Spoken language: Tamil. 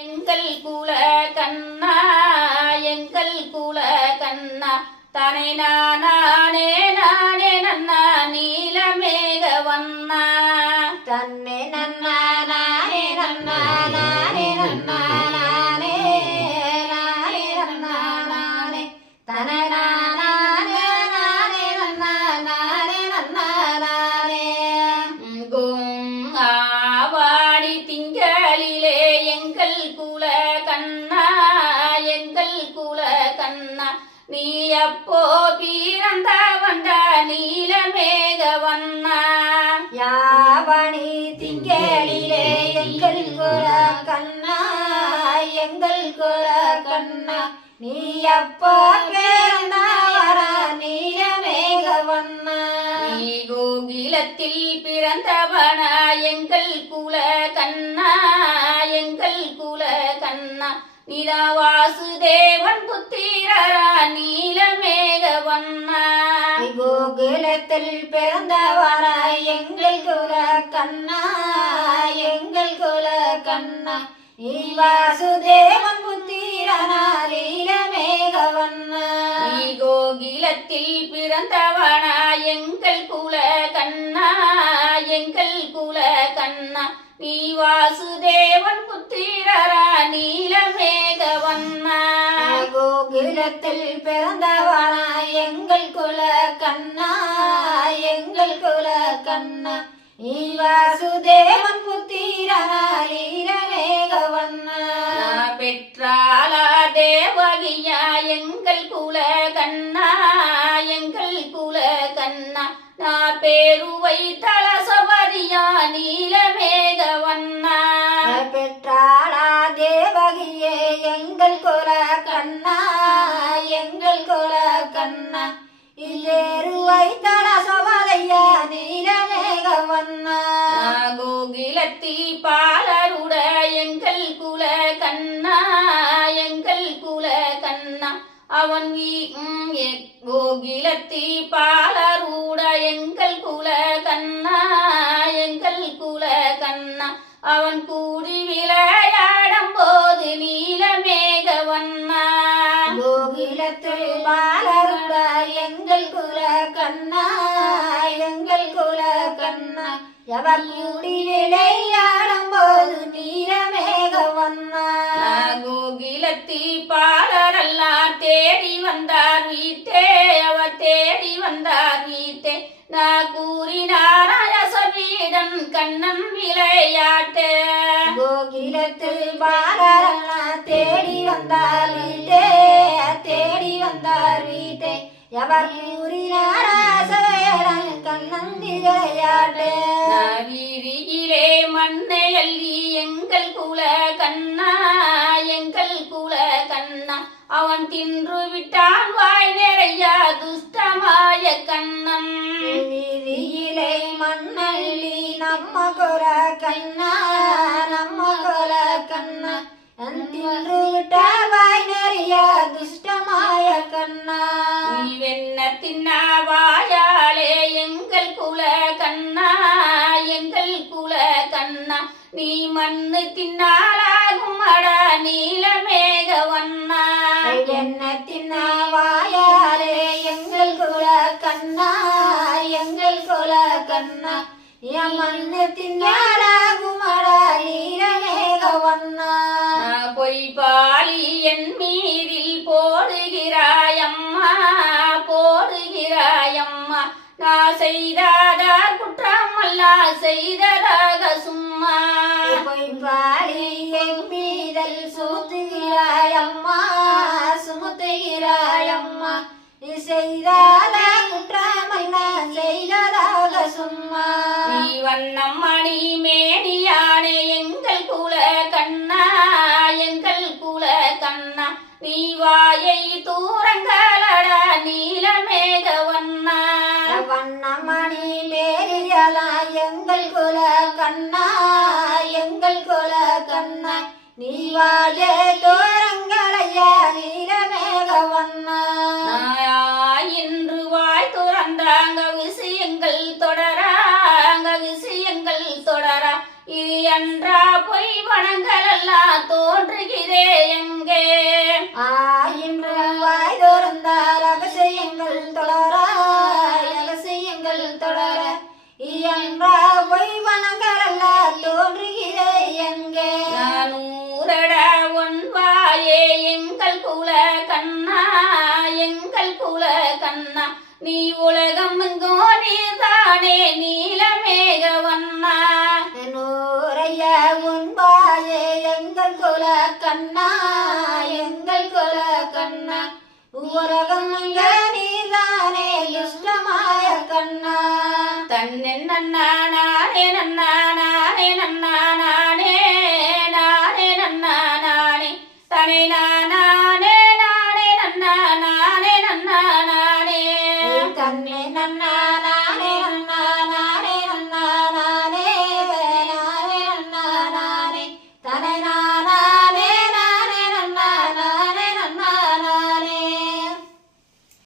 எங்கள் குல கண்ணா எங்கள் குல கண்ணா தனை நானே நானே நன்னா நீலமேக வண்ணா தன்னை நன்னா நானே நன்னா நானே நன்னா நானே நானே நன்னா நானே தனை நானே நானே நன்னா நானே நன்னா நானே ஆவாடி திங்களிலே எங்கள் குல கண்ணா எங்கள் குல கண்ணா நீ அப்போ பிறந்த வந்த நீலமேக வண்ணா யாவணி திங்களிலே எங்கள் குல கண்ணா எங்கள் குல கண்ணா நீ அப்போ பிறந்தவர நீலமேக வண்ணா நீ கோகிலத்தில் பிறந்தவனா எங்கள் குல கண்ணா எங்கள் குல கண்ணா நிலா வாசுதேவன் புத்திரரா நீலமேக வண்ணா கோகுலத்தில் பிறந்தவர எங்கள் குல கண்ணா எங்கள் குல கண்ணா நீ வாசுதேவன் புத்திரனா நீலமேக வண்ணா நீ கோகிலத்தில் பிறந்தவனா எங்கள் குல கண்ணா எங்கள் குல கண்ணா நீ வாசுதேவன் புத்திரரா நீலமேக வண்ணா கோகுலத்தில் பிறந்தவனா எங்கள் குல கண்ணா எங்கள் குல கண்ணா நீ வாசுதேவன் புத்திரனா நீலமேக வண்ணா பெற்றாளா தேவகியா எங்கள் குல கண்ணா எங்கள் குல கண்ணா நான் பேருவை தலசபதியா நீலமேக வண்ணா பெற்றாளா தேவகியே எங்கள் குல கண்ணா எங்கள் குல கண்ணா இல்லேருவை தலசபதியா நீலமேக வண்ணா கோகிலத்தி பாலருட எங்கள் குல கண்ணா எங்கள் குல கண்ணா அவன் கோகிலத்தி பாலருட எங்கள் குல கண்ணா எங்கள் குல கண்ணா அவன் கூடி விளையாடும் போது நீலமேக வண்ணா கோகிலத்தில் பாலருட எங்கள் குல கண்ணா எங்கள் குல கண்ணா எவர் கூடி விளையாடும் போது நீலமேக வண்ணா கோகிலத்தி பாலரெல்லாம் தேடி வந்தார் வீட்டே அவர் தேடி வந்தார் வீட்டே நான் கூறினாராய சபீடன் கண்ணன் விளையாட்டே கோகிலத்தில் பாலரெல்லாம் தேடி வந்தார் வீட்டே தேடி வந்தார் வீட்டே எவர் கூறினாராசவேடன் கண்ணன் விளையாட்டே வீதியிலே மண்ணை அள்ளி எங்கள் குல கண்ணா எங்கள் குல கண்ணா அவன் தின்று விட்டான் வாய் நிறைய துஷ்டமாய கண்ணன் வீதியிலே மண்ணள்ளி நம்ம குல கண்ணா நம்ம குல கண்ணா தின்று விட்டார் வாய் நிறைய துஷ்டமாய கண்ணா நீ வெண்ண தின்னா வாயாலே எங்கள் குல கண்ணா எங்கள் குல கண்ணா நீ மண்ணு தின்னாலாகும் அடா நீலமேக வண்ணா என்ன தின்னா வாயாலே எங்கள் குல கண்ணா எங்கள் குல கண்ணா என் மண்ணு தின்னாலாகுமடா நீலமேக வண்ணா பொய் பாலி என் மீதில் போடுகிறாயம்மா போடுகிறாயம்மா நான் செய்தாத குற்றம் அல்ல செய்ததாக சும்மா பொய் பாடி என் மீதல் சுமத்துகிறாயம்மா சுமத்துகிறாயம்மா நீ செய்தாத குற்றமல்ல செய்ததாக சும்மா நீ வண்ணம் மணி மேனியானே எங்கள் குல கண்ணா எங்கள் குல கண்ணா நீ வாயை தூரங்களடா நீலமேக வண்ணா வண்ணமணி மேரியலா எங்கள் குல கண்ணா எங்கள் குல கண்ணா நீ வாயே தூரங்களையா நீலமேக வண்ணா இன்று வாய் துறந்தாங்க விஷயங்கள் தொடராங்க விஷயங்கள் தொடரா இது என்றா பொய் வனங்களெல்லாம் தோன்றி கண்ணா நீ உலகம் எங்கோ நீதானே நீலமேக வண்ணா நூறைய உன்பாயே எங்கள் குல கண்ணா எங்கள் குல கண்ணா உலகம் எங்க நீதானே இஷ்டமாய கண்ணா தன்னே நன்னா நானே நன்னா நானே நன்னா